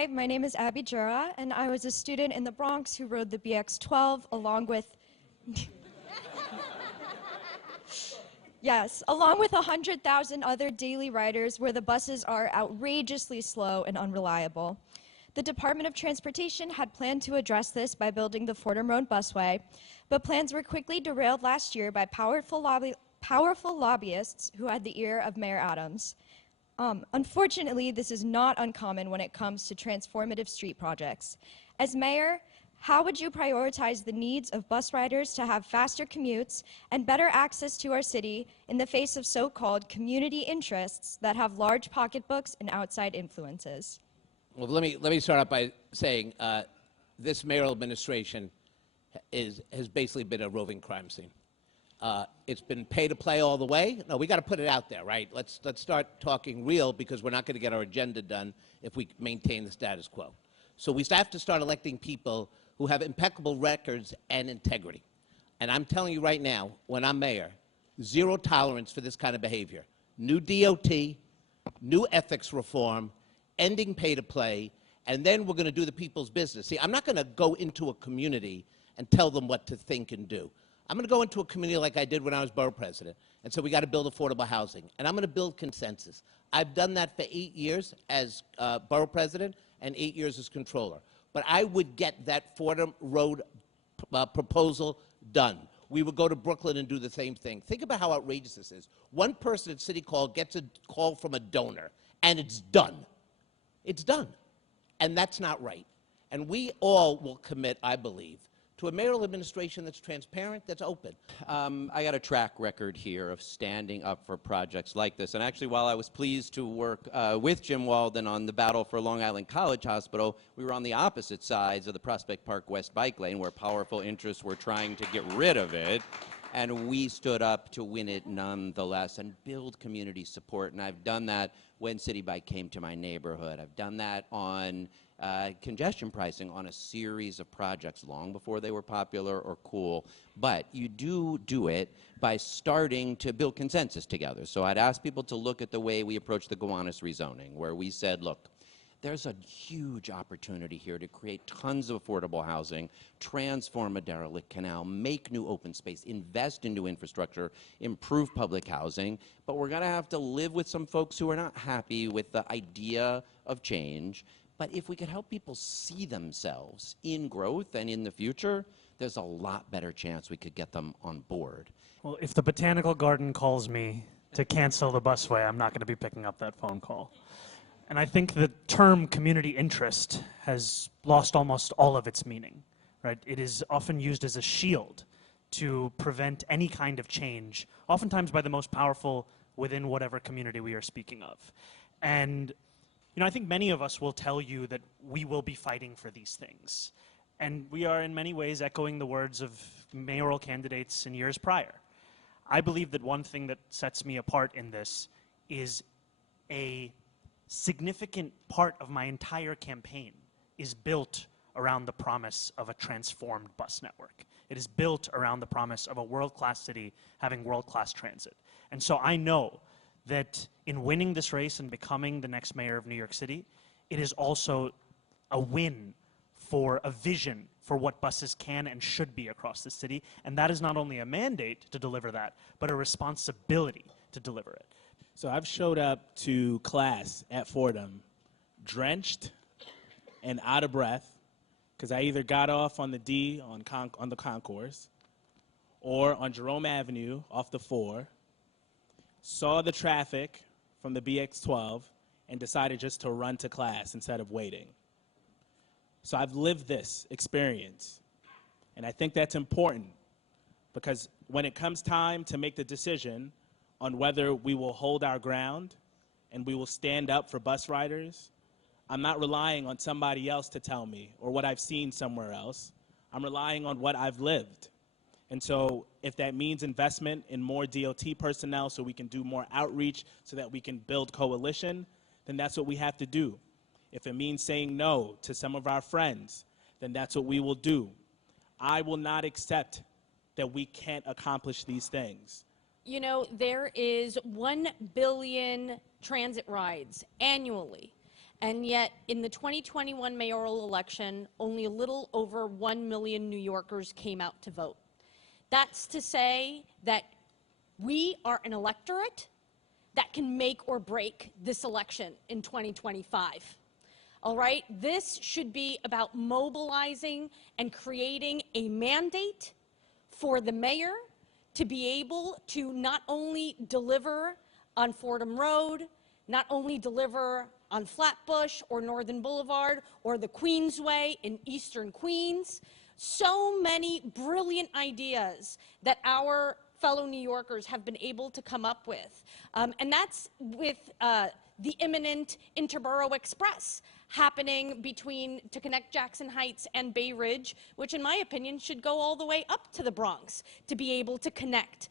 Hi, my name is Abby Jura, and I was a student in the Bronx who rode the BX12 along with, yes, along with 100,000 other daily riders where the buses are outrageously slow and unreliable. The Department of Transportation had planned to address this by building the Fordham Road busway, but plans were quickly derailed last year by powerful lobbyists who had the ear of Mayor Adams. Unfortunately, this is not uncommon when it comes to transformative street projects. As mayor, how would you prioritize the needs of bus riders to have faster commutes and better access to our city in the face of so-called community interests that have large pocketbooks and outside influences? Well, let me start out by saying this mayoral administration has basically been a roving crime scene. It's been pay to play all the way. No, we got to put it out there, right? Let's start talking real, because we're not going to get our agenda done if we maintain the status quo. So we have to start electing people who have impeccable records and integrity. And I'm telling you right now, when I'm mayor, zero tolerance for this kind of behavior. New DOT, new ethics reform, ending pay to play, and then we're going to do the people's business. See, I'm not going to go into a community and tell them what to think and do. I'm going to go into a community like I did when I was borough president and say we got to build affordable housing, and I'm going to build consensus. I've done that for 8 years as borough president and 8 years as controller. But I would get that Fordham Road proposal done. We would go to Brooklyn and do the same thing. Think about how outrageous this is. One person at City Hall gets a call from a donor, and it's done. It's done. And that's not right. And we all will commit, I believe, to a mayoral administration that's transparent, that's open. I got a track record here of standing up for projects like this. And actually, while I was pleased to work with Jim Walden on the battle for Long Island College Hospital, we were on the opposite sides of the Prospect Park West bike lane, where powerful interests were trying to get rid of it. And we stood up to win it nonetheless and build community support. And I've done that when City Bike came to my neighborhood. I've done that on congestion pricing on a series of projects long before they were popular or cool. But you do it by starting to build consensus together. So I'd ask people to look at the way we approached the Gowanus rezoning, where we said, look, there's a huge opportunity here to create tons of affordable housing, transform a derelict canal, make new open space, invest in new infrastructure, improve public housing. But we're going to have to live with some folks who are not happy with the idea of change. But if we could help people see themselves in growth and in the future, there's a lot better chance we could get them on board. Well, if the Botanical Garden calls me to cancel the busway, I'm not going to be picking up that phone call. And I think the term community interest has lost almost all of its meaning, right? It is often used as a shield to prevent any kind of change, oftentimes by the most powerful within whatever community we are speaking of. And I think many of us will tell you that we will be fighting for these things. And we are in many ways echoing the words of mayoral candidates in years prior. I believe that one thing that sets me apart in this is a significant part of my entire campaign is built around the promise of a transformed bus network. It is built around the promise of a world-class city having world-class transit. And so I know that in winning this race and becoming the next mayor of New York City, it is also a win for a vision for what buses can and should be across the city. And that is not only a mandate to deliver that, but a responsibility to deliver it. So I've showed up to class at Fordham drenched and out of breath, because I either got off on the D on the concourse or on Jerome Avenue off the 4, saw the traffic from the BX12, and decided just to run to class instead of waiting. So I've lived this experience, and I think that's important, because when it comes time to make the decision on whether we will hold our ground and we will stand up for bus riders, I'm not relying on somebody else to tell me or what I've seen somewhere else. I'm relying on what I've lived. And so if that means investment in more DOT personnel so we can do more outreach so that we can build coalition, then that's what we have to do. If it means saying no to some of our friends, then that's what we will do. I will not accept that we can't accomplish these things. You know, there is 1 billion transit rides annually. And yet, in the 2021 mayoral election, only a little over 1 million New Yorkers came out to vote. That's to say that we are an electorate that can make or break this election in 2025. All right? This should be about mobilizing and creating a mandate for the mayor to be able to not only deliver on Fordham Road, not only deliver on Flatbush or Northern Boulevard or the Queensway in Eastern Queens. So many brilliant ideas that our fellow New Yorkers have been able to come up with. And that's with the imminent Interborough Express happening to connect Jackson Heights and Bay Ridge, which in my opinion should go all the way up to the Bronx to be able to connect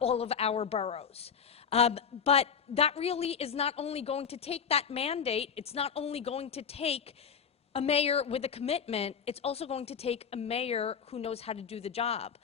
all of our boroughs. But that really is not only going to take that mandate, it's not only going to take a mayor with a commitment, it's also going to take a mayor who knows how to do the job.